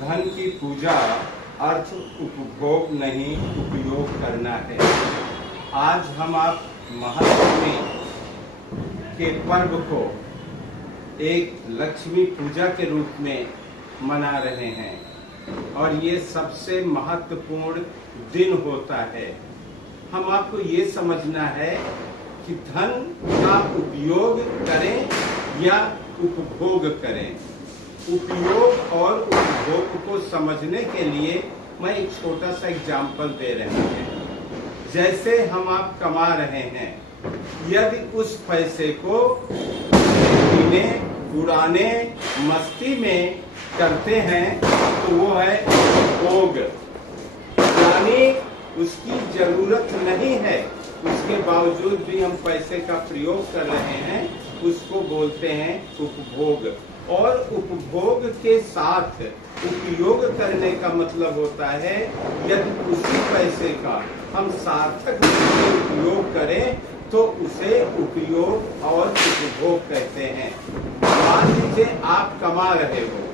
धन की पूजा अर्थ उपभोग नहीं उपयोग करना है। आज हम आप महालक्ष्मी के पर्व को एक लक्ष्मी पूजा के रूप में मना रहे हैं और ये सबसे महत्वपूर्ण दिन होता है। हम आपको ये समझना है कि धन का उपयोग करें या उपभोग करें। उपयोग और उपभोग को समझने के लिए मैं एक छोटा सा एग्जाम्पल दे रहा हूँ। जैसे हम आप कमा रहे हैं, यदि उस पैसे को पीने, उड़ाने, मस्ती में करते हैं तो वो है उपभोग। यानी उसकी जरूरत नहीं है, उसके बावजूद भी हम पैसे का प्रयोग कर रहे हैं, उसको बोलते हैं उपभोग। और उपभोग के साथ उपयोग करने का मतलब होता है यदि उसी पैसे का हम सार्थक उपयोग करें तो उसे उपयोग और उपभोग कहते हैं। मान लीजिए आप कमा रहे हो,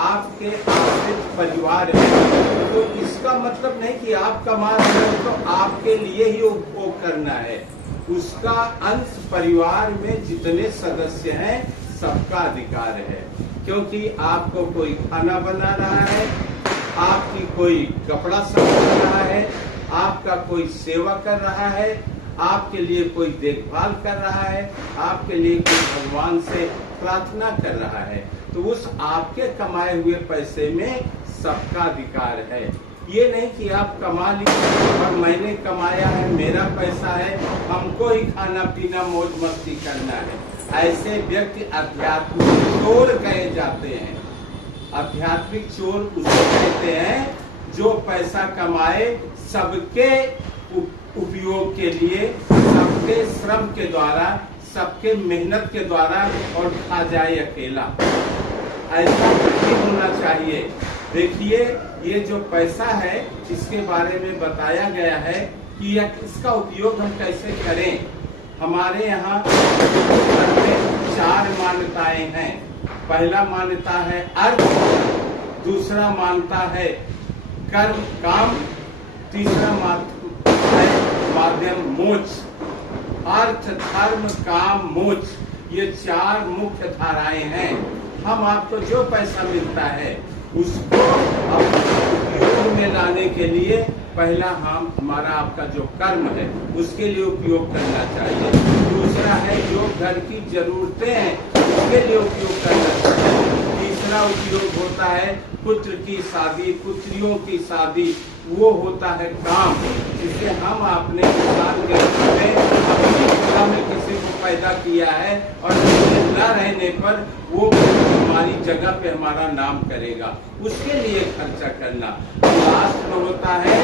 आपके आश्रित परिवार है, तो इसका मतलब नहीं कि आप कमा रहे हो तो आपके लिए ही उपभोग करना है। उसका अंश परिवार में जितने सदस्य हैं सबका अधिकार है, क्योंकि आपको कोई खाना बना रहा है, आपकी कोई कपड़ा संभाल रहा है, आपका कोई सेवा कर रहा है, आपके लिए कोई देखभाल कर रहा है, आपके लिए कोई भगवान से प्रार्थना कर रहा है। तो उस आपके कमाए हुए पैसे में सबका अधिकार है। ये नहीं कि आप कमा लीजिए और मैंने कमाया है, मेरा पैसा है, हमको ही खाना पीना मौज मस्ती करना है। ऐसे व्यक्ति आध्यात्मिक चोर कहे जाते हैं। आध्यात्मिक चोर उसको कहते हैं जो पैसा कमाए सबके उपयोग के लिए, सबके श्रम के द्वारा, सबके मेहनत के द्वारा और खा जाए अकेला। ऐसा नहीं होना चाहिए। देखिए, ये जो पैसा है इसके बारे में बताया गया है कि इसका उपयोग हम कैसे करें। हमारे यहाँ में 4 मान्यताएं हैं। पहला मान्यता है अर्थ, दूसरा मानता है कर्म काम, तीसरा है माध्यम मोक्ष। अर्थ, धर्म, काम, मोक्ष, ये 4 मुख्य धाराएं हैं। हम आपको जो पैसा मिलता है उसको उपयोग में लाने के लिए पहला हमारा आपका जो कर्म है उसके लिए उपयोग करना चाहिए। दूसरा है जो घर की जरूरतें हैं उसके लिए उपयोग करना चाहिए। तीसरा उपयोग होता है पुत्र की शादी, पुत्रियों की शादी, वो होता है काम, जिसे हम अपने किसान के रूप में किसी को पैदा किया है और न रहने पर वो हमारी जगह पे हमारा नाम करेगा, उसके लिए खर्चा करना। लास्ट में होता है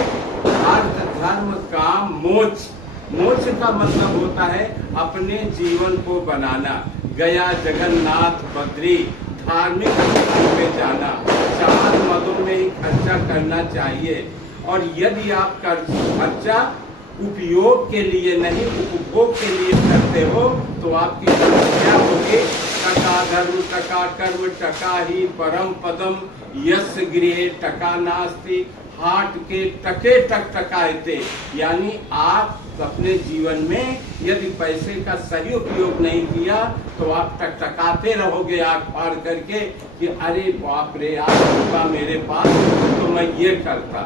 अर्थ, धर्म, काम, मोक्ष। मोक्ष का मतलब होता है अपने जीवन को बनाना, गया, जगन्नाथ, बद्री, धार्मिक स्थान पे जाना। 4 मदों में ही खर्चा करना चाहिए। और यदि आप खर्चा उपयोग के लिए नहीं उपभोग के लिए करते हो तो आपकी समस्या होगी टका धर्म, टका कर्म, टका ही परम पदम, यस्य गृहे टका नास्ति, हाट के टके टक टकायते। यानी आप अपने जीवन में यदि पैसे का सही उपयोग नहीं किया तो आप टकटकाते रहोगे आंख फाड़ करके कि अरे बाप रे, आज होता मेरे पास तो मैं ये करता,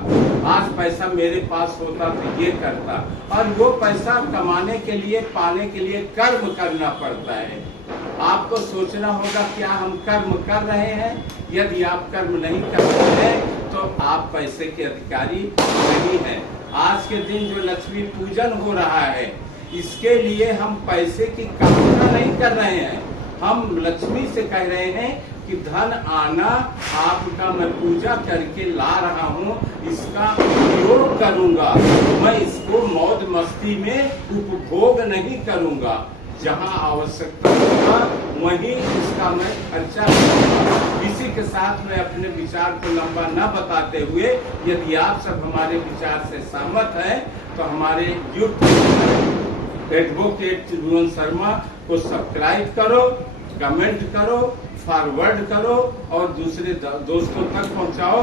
आज पैसा मेरे पास होता तो ये करता। और वो पैसा कमाने के लिए, पाने के लिए कर्म करना पड़ता है। आपको सोचना होगा क्या हम कर्म कर रहे हैं। यदि आप कर्म नहीं कर रहे हैं तो आप पैसे के अधिकारी नहीं हैं। आज के दिन जो लक्ष्मी पूजन हो रहा है इसके लिए हम पैसे की कामना नहीं कर रहे हैं। हम लक्ष्मी से कह रहे हैं कि धन आना आपका मैं पूजा करके ला रहा हूँ, इसका उपयोग करूंगा, मैं इसको मौज मस्ती में उपभोग नहीं करूंगा। जहाँ आवश्यकता होगा वहीं इसका मैं खर्चा करूंगा। इसी के साथ मैं अपने विचार को लंबा न बताते हुए, यदि आप सब हमारे विचार से सहमत हैं तो हमारे यूट्यूब एडवोकेट त्रिभुवन शर्मा को सब्सक्राइब करो, कमेंट करो, फॉरवर्ड करो और दूसरे दोस्तों तक पहुंचाओ।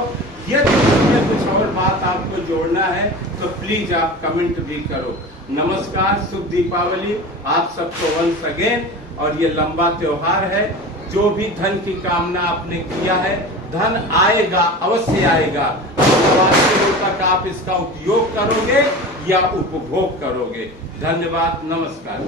यदि इसमें कुछ और बात आपको जोड़ना है तो प्लीज आप कमेंट भी करो। नमस्कार, शुभ दीपावली आप सबको वंस अगेन। और ये लंबा त्योहार है, जो भी धन की कामना आपने किया है, धन आएगा, अवश्य आएगा। दिवाली तक आप इसका उपयोग करोगे या उपभोग करोगे। धन्यवाद, नमस्कार।